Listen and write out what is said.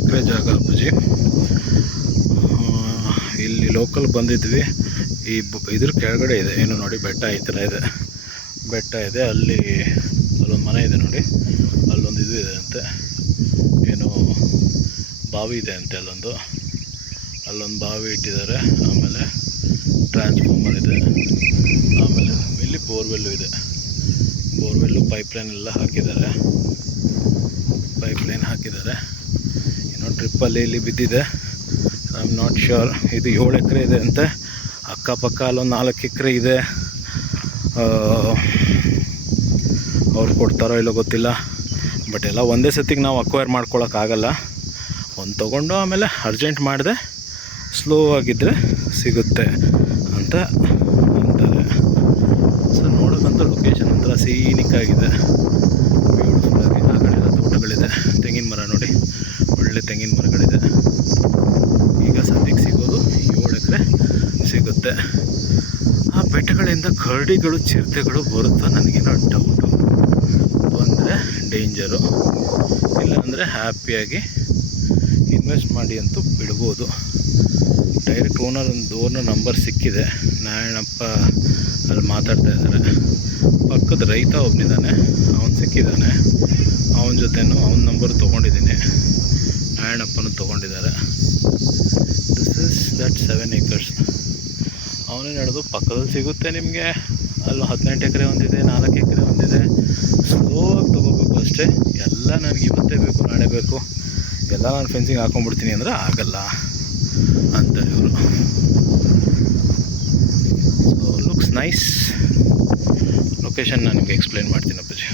ಎಕರೆ ಜಾಗ ಅಪ್ಪಾಜಿ. ಇಲ್ಲಿ ಲೋಕಲ್ ಬಂದಿದ್ವಿ. ಇದ್ರ ಕೆಳಗಡೆ ಇದೆ, ಏನು ನೋಡಿ ಬೆಟ್ಟ ಈ ಥರ ಇದೆ, ಬೆಟ್ಟ ಇದೆ. ಅಲ್ಲೊಂದು ಮನೆ ಇದೆ ನೋಡಿ, ಅಲ್ಲೊಂದು ಇದು ಇದೆ ಅಂತೆ, ಏನು ಬಾವಿ ಇದೆ ಅಂತೆ. ಅಲ್ಲೊಂದು ಬಾವಿ ಇಟ್ಟಿದ್ದಾರೆ. ಆಮೇಲೆ ಟ್ರಾನ್ಸ್ಫಾರ್ಮರ್ ಇದೆ. ಆಮೇಲೆ ಇಲ್ಲಿ ಬೋರ್ವೆಲ್ಲು ಇದೆ. ಬೋರ್ವೆಲ್ಲು ಪೈಪ್ಲೈನ್ ಎಲ್ಲ ಹಾಕಿದ್ದಾರೆ. ಏನೋ ಟ್ರಿಪ್ಪಲ್ಲಿ ಇಲ್ಲಿ ಬಿದ್ದಿದೆ. I am not sure. ಇದು 7 ಎಕರೆ ಇದೆ ಅಂತೆ. ಅಕ್ಕಪಕ್ಕ ಅಲ್ಲೊಂದು 4 ಎಕರೆ ಇದೆ. ಅವ್ರು ಕೊಡ್ತಾರೋ ಇಲ್ಲೋ ಗೊತ್ತಿಲ್ಲ. ಬಟ್ ಎಲ್ಲ ಒಂದೇ ಸತಿಗೆ ನಾವು ಅಕ್ವೈರ್ ಮಾಡ್ಕೊಳಕ್ಕಾಗಲ್ಲ. ಒಂದು ತೊಗೊಂಡು ಆಮೇಲೆ ಅರ್ಜೆಂಟ್ ಮಾಡಿದೆ ಸ್ಲೋ ಆಗಿದ್ದರೆ ಸಿಗುತ್ತೆ ಅಂತ ಅಂತಾರೆ. ಸೊ ನೋಡೋಕ್ಕಂತ ಲೊಕೇಶನ್ ಒಂಥರ ಸೀನಿಕ್ಕಾಗಿದೆ, ಬ್ಯೂಟಿಫುಲ್ಲಾಗಿ. ಆ ಕಡೆ ಎಲ್ಲ ತೋಟಗಳಿದೆ, ತೆಂಗಿನ ಮರ ನೋಡಿ, ಒಳ್ಳೆ ತೆಂಗಿನ ಮರಗಳಿದೆ. ಈಗ ಸದ್ಯಕ್ಕೆ ಸಿಗೋದು 7 ಎಕರೆ ಸಿಗುತ್ತೆ. ಆ ಬೆಟ್ಟಗಳಿಂದ ಕರಡಿಗಳು, ಚಿರತೆಗಳು ಬರುತ್ತಾ ನನಗೇನೋ ಡೌಟು. ಬಂದರೆ ಡೇಂಜರು, ಇಲ್ಲಾಂದರೆ ಹ್ಯಾಪಿಯಾಗಿ ಇನ್ವೆಸ್ಟ್ ಮಾಡಿ ಅಂತೂ ಬಿಡ್ಬೋದು. ಡೈರೆಕ್ಟ್ ಓನರ್ ನಂಬರ್ ಸಿಕ್ಕಿದೆ. ನಾರಾಯಣಪ್ಪ ಅಲ್ಲಿ ಮಾತಾಡ್ತಾ ಇದ್ದಾರೆ. ಪಕ್ಕದ ರೈತ ಒಬ್ಬನಿದ್ದಾನೆ, ಅವನು ಸಿಕ್ಕಿದ್ದಾನೆ. ಅವನ ಜೊತೆನೂ ಅವನ ನಂಬರ್ ತೊಗೊಂಡಿದ್ದೀನಿ. ನಾರಾಯಣಪ್ಪನೂ ತೊಗೊಂಡಿದ್ದಾರೆ. This is that 7 acres. ಅವನೇ ನಡೆದು ಪಕ್ಕದಲ್ಲಿ ಸಿಗುತ್ತೆ ನಿಮಗೆ. ಅಲ್ಲಿ 18 ಎಕರೆ ಒಂದಿದೆ, 4 ಎಕರೆ ಒಂದಿದೆ. ಸ್ಲೋವಾಗಿ ತೊಗೋಬೇಕು ಅಷ್ಟೇ. ಎಲ್ಲ ನನಗೆ ಇವತ್ತೇ ಬೇಕು, ನಾಳೆ ಬೇಕು, ಎಲ್ಲ ನಾನು ಫೆನ್ಸಿಂಗ್ ಹಾಕೊಂಡ್ಬಿಡ್ತೀನಿ ಅಂದರೆ ಆಗಲ್ಲ ಅಂತಾರೆ ಇವರು. So looks nice. ಲೊಕೇಶನ್ ನಾನು ನಿಮಗೆ ಎಕ್ಸ್ಪ್ಲೈನ್ ಮಾಡ್ತೀನಿ ಅಪ್ಪಾಜಿ.